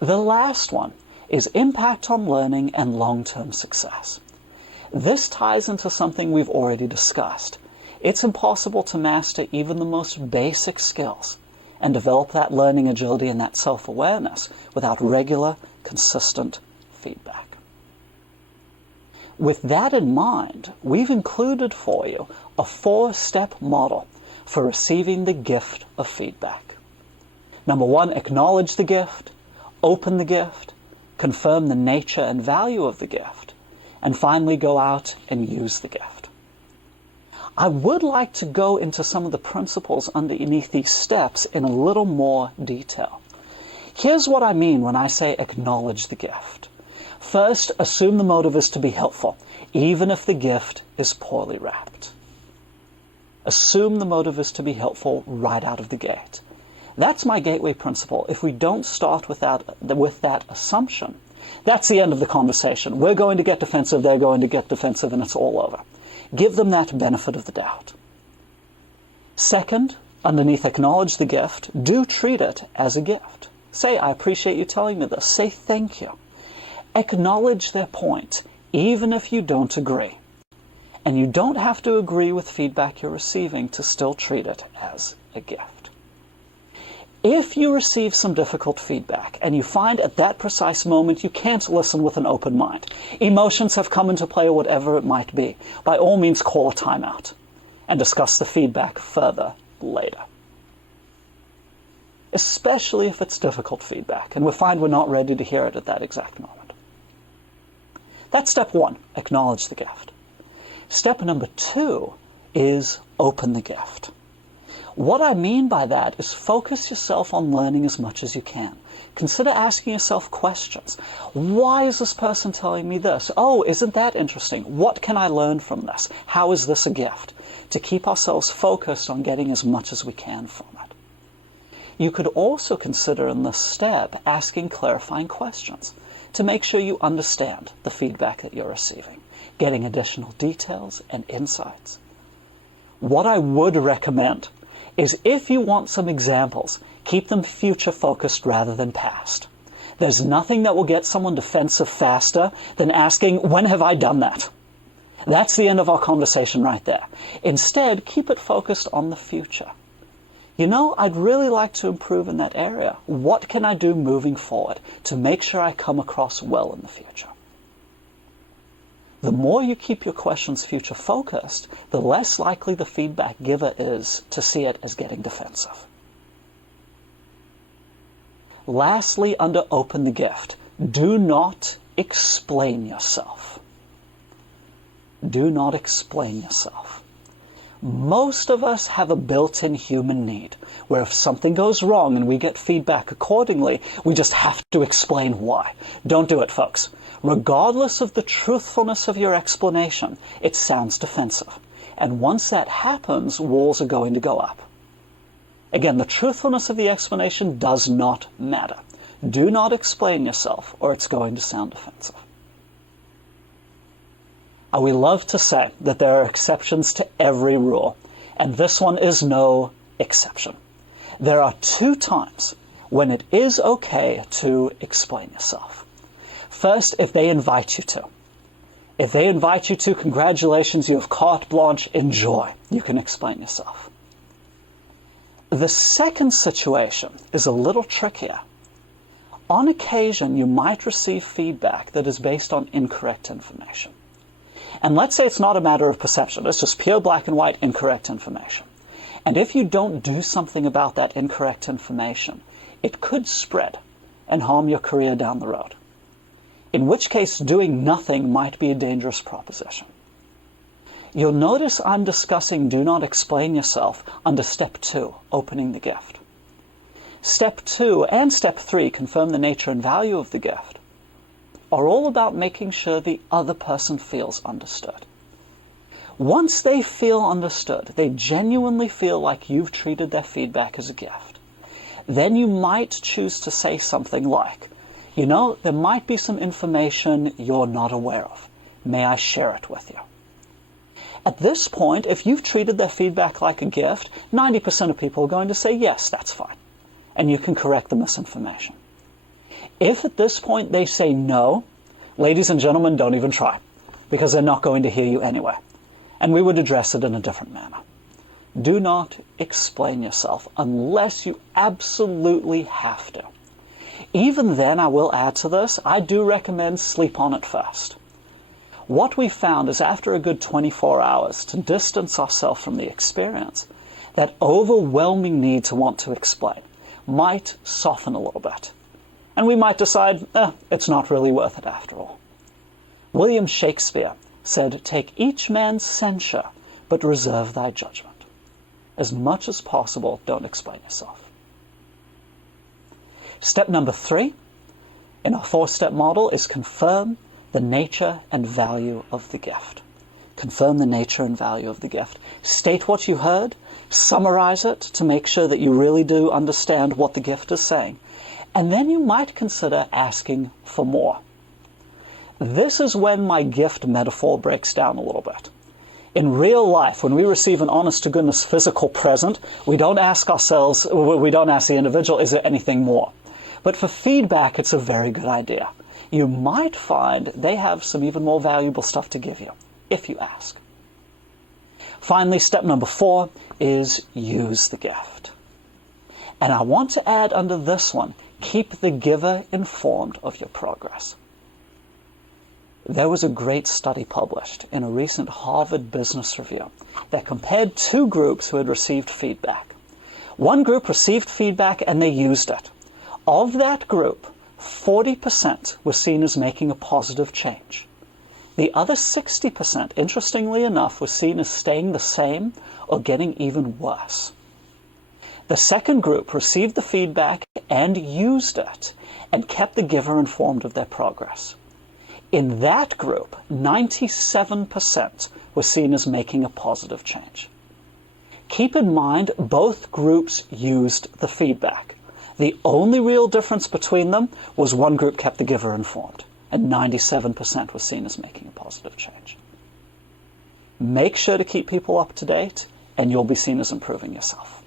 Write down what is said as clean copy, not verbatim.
The last one is impact on learning and long-term success. This ties into something we've already discussed. It's impossible to master even the most basic skills and develop that learning agility and that self-awareness without regular, consistent feedback. With that in mind, we've included for you a 4-step model for receiving the gift of feedback. Number 1, acknowledge the gift, open the gift, confirm the nature and value of the gift, and finally go out and use the gift. I would like to go into some of the principles underneath these steps in a little more detail. Here's what I mean when I say acknowledge the gift. First, assume the motive is to be helpful, even if the gift is poorly wrapped. Assume the motive is to be helpful right out of the gate. That's my gateway principle. If we don't start with that assumption, that's the end of the conversation. We're going to get defensive, they're going to get defensive, and it's all over. Give them that benefit of the doubt. Second, underneath acknowledge the gift, do treat it as a gift. Say, I appreciate you telling me this. Say thank you. Acknowledge their point, even if you don't agree. And you don't have to agree with feedback you're receiving to still treat it as a gift. If you receive some difficult feedback and you find at that precise moment you can't listen with an open mind, emotions have come into play or whatever it might be, by all means call a timeout and discuss the feedback further later. Especially if it's difficult feedback and we find we're not ready to hear it at that exact moment. That's step 1, acknowledge the gift. Step number 2 is open the gift. What I mean by that is focus yourself on learning as much as you can. Consider asking yourself questions. Why is this person telling me this? Oh, isn't that interesting? What can I learn from this? How is this a gift? To keep ourselves focused on getting as much as we can from it. You could also consider in this step asking clarifying questions to make sure you understand the feedback that you're receiving, getting additional details and insights. What I would recommend is if you want some examples, keep them future-focused rather than past. There's nothing that will get someone defensive faster than asking, when have I done that? That's the end of our conversation right there. Instead, keep it focused on the future. You know, I'd really like to improve in that area. What can I do moving forward to make sure I come across well in the future? The more you keep your questions future-focused, the less likely the feedback giver is to see it as getting defensive. Lastly, under open the gift, do not explain yourself. Do not explain yourself. Most of us have a built-in human need, where if something goes wrong and we get feedback accordingly, we just have to explain why. Don't do it, folks. Regardless of the truthfulness of your explanation, it sounds defensive. And once that happens, walls are going to go up. Again, the truthfulness of the explanation does not matter. Do not explain yourself, or it's going to sound defensive. We love to say that there are exceptions to every rule, and this one is no exception. There are 2 times when it is okay to explain yourself. First, if they invite you to. If they invite you to, congratulations, you have carte blanche, enjoy. You can explain yourself. The second situation is a little trickier. On occasion, you might receive feedback that is based on incorrect information. And let's say it's not a matter of perception, it's just pure black and white incorrect information. And if you don't do something about that incorrect information, it could spread and harm your career down the road. In which case, doing nothing might be a dangerous proposition. You'll notice I'm discussing do not explain yourself under step 2, opening the gift. Step 2 and step 3, confirm the nature and value of the gift, are all about making sure the other person feels understood. Once they feel understood, they genuinely feel like you've treated their feedback as a gift, then you might choose to say something like, you know, there might be some information you're not aware of. May I share it with you? At this point, if you've treated their feedback like a gift, 90% of people are going to say, yes, that's fine. And you can correct the misinformation. If at this point they say no, ladies and gentlemen, don't even try, because they're not going to hear you anyway. And we would address it in a different manner. Do not explain yourself unless you absolutely have to. Even then, I will add to this, I do recommend sleep on it first. What we found is after a good 24 hours, to distance ourselves from the experience, that overwhelming need to want to explain might soften a little bit. And we might decide, it's not really worth it after all. William Shakespeare said, "Take each man's censure, but reserve thy judgment." As much as possible, don't explain yourself. Step number 3 in our 4-step model is confirm the nature and value of the gift. Confirm the nature and value of the gift. State what you heard, summarize it to make sure that you really do understand what the gift is saying, and then you might consider asking for more. This is when my gift metaphor breaks down a little bit. In real life, when we receive an honest-to-goodness physical present, we don't ask the individual, is there anything more? But for feedback, it's a very good idea. You might find they have some even more valuable stuff to give you, if you ask. Finally, step number 4 is use the gift. And I want to add under this one, keep the giver informed of your progress. There was a great study published in a recent Harvard Business Review that compared 2 groups who had received feedback. One group received feedback and they used it. Of that group, 40% were seen as making a positive change. The other 60%, interestingly enough, was seen as staying the same or getting even worse. The second group received the feedback and used it and kept the giver informed of their progress. In that group, 97% were seen as making a positive change. Keep in mind, both groups used the feedback. The only real difference between them was one group kept the giver informed, and 97% was seen as making a positive change. Make sure to keep people up to date, and you'll be seen as improving yourself.